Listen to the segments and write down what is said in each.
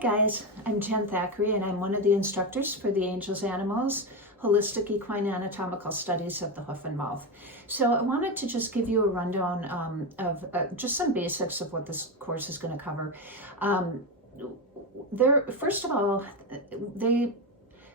Hi guys, I'm Jen Thackeray and I'm one of the instructors for the Angels Animals Holistic Equine Anatomical Studies of the Hoof and Mouth. So I wanted to just give you a rundown of just some basics of what this course is going to cover. First of all, they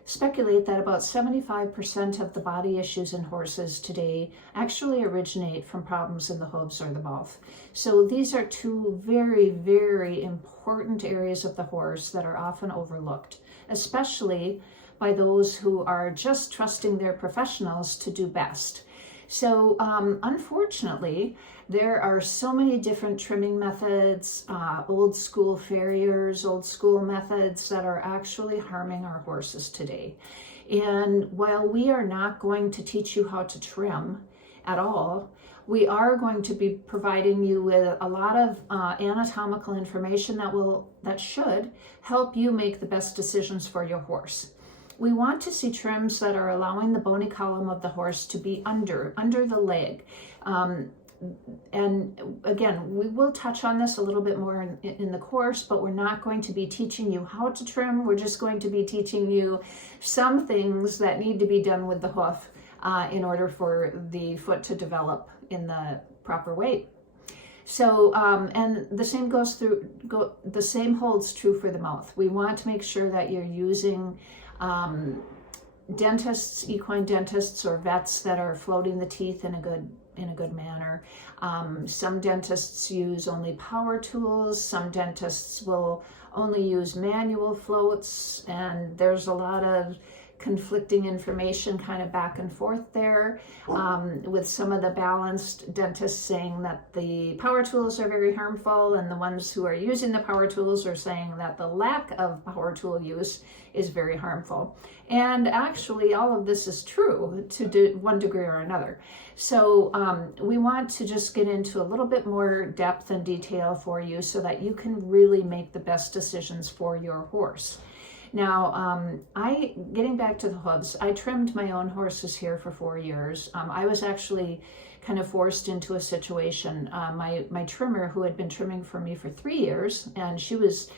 speculate that about 75% of the body issues in horses today actually originate from problems in the hooves or the mouth. So these are two very, very important areas of the horse that are often overlooked, especially by those who are just trusting their professionals to do best. So unfortunately, there are so many different trimming methods, old school farriers, old school methods that are actually harming our horses today. And while we are not going to teach you how to trim at all, we are going to be providing you with a lot of anatomical information that should help you make the best decisions for your horse. We want to see trims that are allowing the bony column of the horse to be under the leg. And again, we will touch on this a little bit more in the course, but we're not going to be teaching you how to trim. We're just going to be teaching you some things that need to be done with the hoof in order for the foot to develop in the proper way. So, and the same the same holds true for the mouth. We want to make sure that you're using dentists, equine dentists, or vets that are floating the teeth in a good manner. Some dentists use only power tools. Some dentists will only use manual floats, and there's a lot of conflicting information kind of back and forth there, with some of the balanced dentists saying that the power tools are very harmful, and the ones who are using the power tools are saying that the lack of power tool use is very harmful. And actually all of this is true to one degree or another. So we want to just get into a little bit more depth and detail for you so that you can really make the best decisions for your horse. Now, getting back to the hooves, I trimmed my own horses here for 4 years. I was actually kind of forced into a situation. My trimmer, who had been trimming for me for 3 years, and she was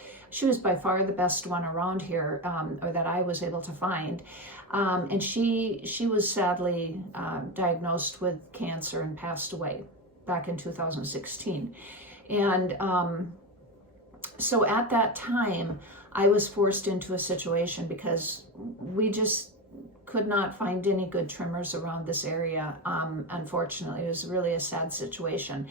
by far the best one around here, or that I was able to find. And she was sadly diagnosed with cancer and passed away back in 2016. And so at that time, I was forced into a situation because we just could not find any good trimmers around this area. Unfortunately, it was really a sad situation.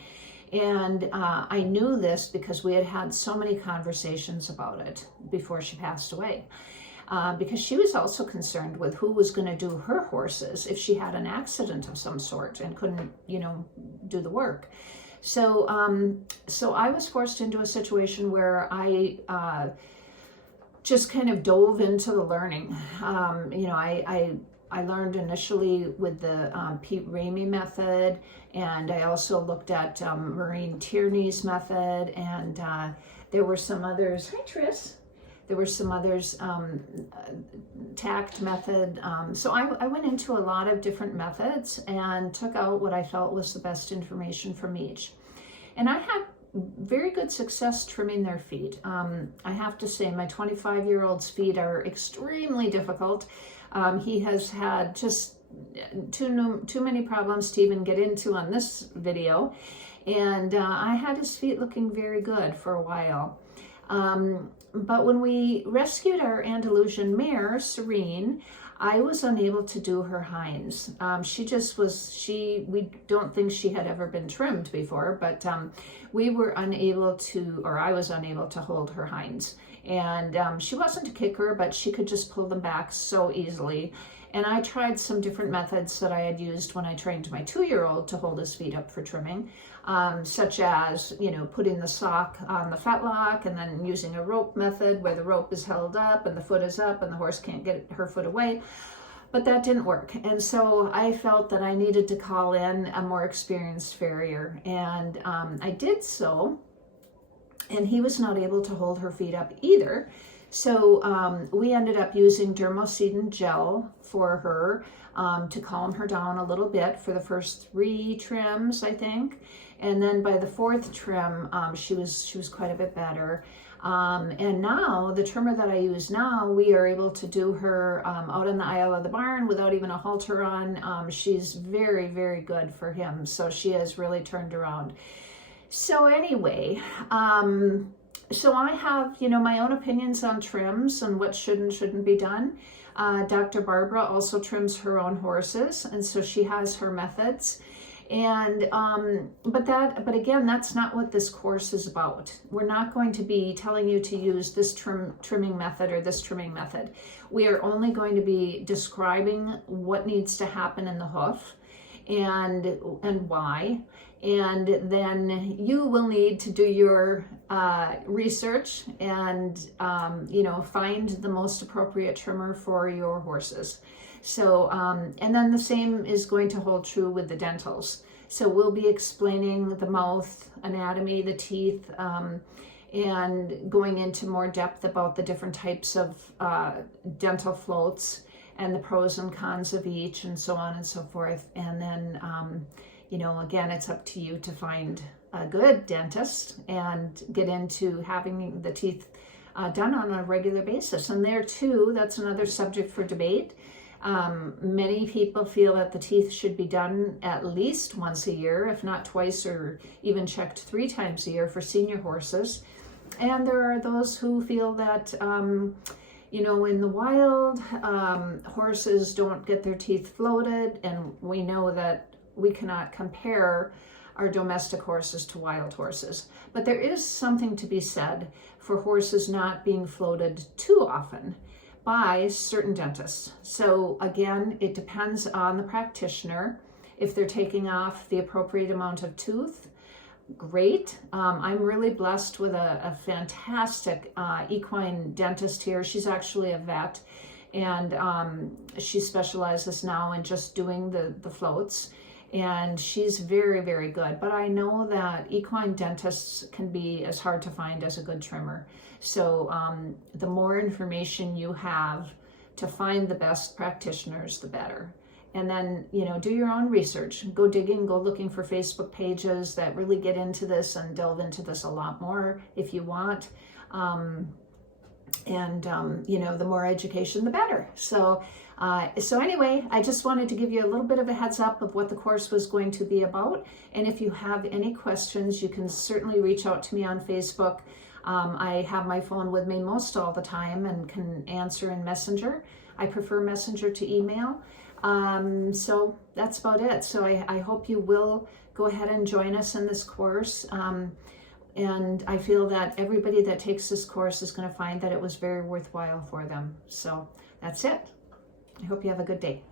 And I knew this because we had had so many conversations about it before she passed away. Because she was also concerned with who was going to do her horses if she had an accident of some sort and couldn't, do the work. So I was forced into a situation where I just kind of dove into the learning. I learned initially with the Pete Ramey method, and I also looked at Maureen Tierney's method, and there were some others. Hi, Tris. There were some others, TACT method. So I went into a lot of different methods and took out what I felt was the best information from each. And I had very good success trimming their feet. I have to say my 25-year-old's feet are extremely difficult. He has had just too many problems to even get into on this video. And I had his feet looking very good for a while. But when we rescued our Andalusian mare, Serene, I was unable to do her hinds. We don't think she had ever been trimmed before, but we were unable to, or I was unable to hold her hinds. And she wasn't a kicker, but she could just pull them back so easily. And I tried some different methods that I had used when I trained my 2-year-old to hold his feet up for trimming, such as, putting the sock on the fetlock and then using a rope method where the rope is held up and the foot is up and the horse can't get her foot away. But that didn't work. And so I felt that I needed to call in a more experienced farrier. And I did so, and he was not able to hold her feet up either. So we ended up using Dermosedin gel for her to calm her down a little bit for the first 3 trims, I think. And then by the 4th trim, she was quite a bit better. And now the trimmer that I use now, we are able to do her out in the aisle of the barn without even a halter on. She's very, very good for him. So she has really turned around. So anyway, so I have, my own opinions on trims and what should and shouldn't be done. Dr. Barbara also trims her own horses, and so she has her methods. And but again, that's not what this course is about. We're not going to be telling you to use this trimming method or this trimming method. We are only going to be describing what needs to happen in the hoof and why. And then you will need to do your research and find the most appropriate trimmer for your horses. So, and then the same is going to hold true with the dentals. So we'll be explaining the mouth anatomy, the teeth, and going into more depth about the different types of dental floats and the pros and cons of each and so on and so forth. And then, again, it's up to you to find a good dentist and get into having the teeth done on a regular basis. And there too, that's another subject for debate. Many people feel that the teeth should be done at least once a year, if not twice or even checked 3 times a year for senior horses. And there are those who feel that, in the wild, horses don't get their teeth floated, and we know that we cannot compare our domestic horses to wild horses. But there is something to be said for horses not being floated too often by certain dentists. So again, it depends on the practitioner. If they're taking off the appropriate amount of tooth, great. I'm really blessed with a fantastic equine dentist here. She's actually a vet, and she specializes now in just doing the floats. And she's very, very good. But I know that equine dentists can be as hard to find as a good trimmer. So the more information you have to find the best practitioners, the better. And then, do your own research. Go digging, go looking for Facebook pages that really get into this and delve into this a lot more if you want. The more education, the better. So anyway, I just wanted to give you a little bit of a heads up of what the course was going to be about. And if you have any questions, you can certainly reach out to me on Facebook. I have my phone with me most all the time and can answer in Messenger. I prefer Messenger to email. So that's about it. So I hope you will go ahead and join us in this course. And I feel that everybody that takes this course is going to find that it was very worthwhile for them. So that's it. I hope you have a good day.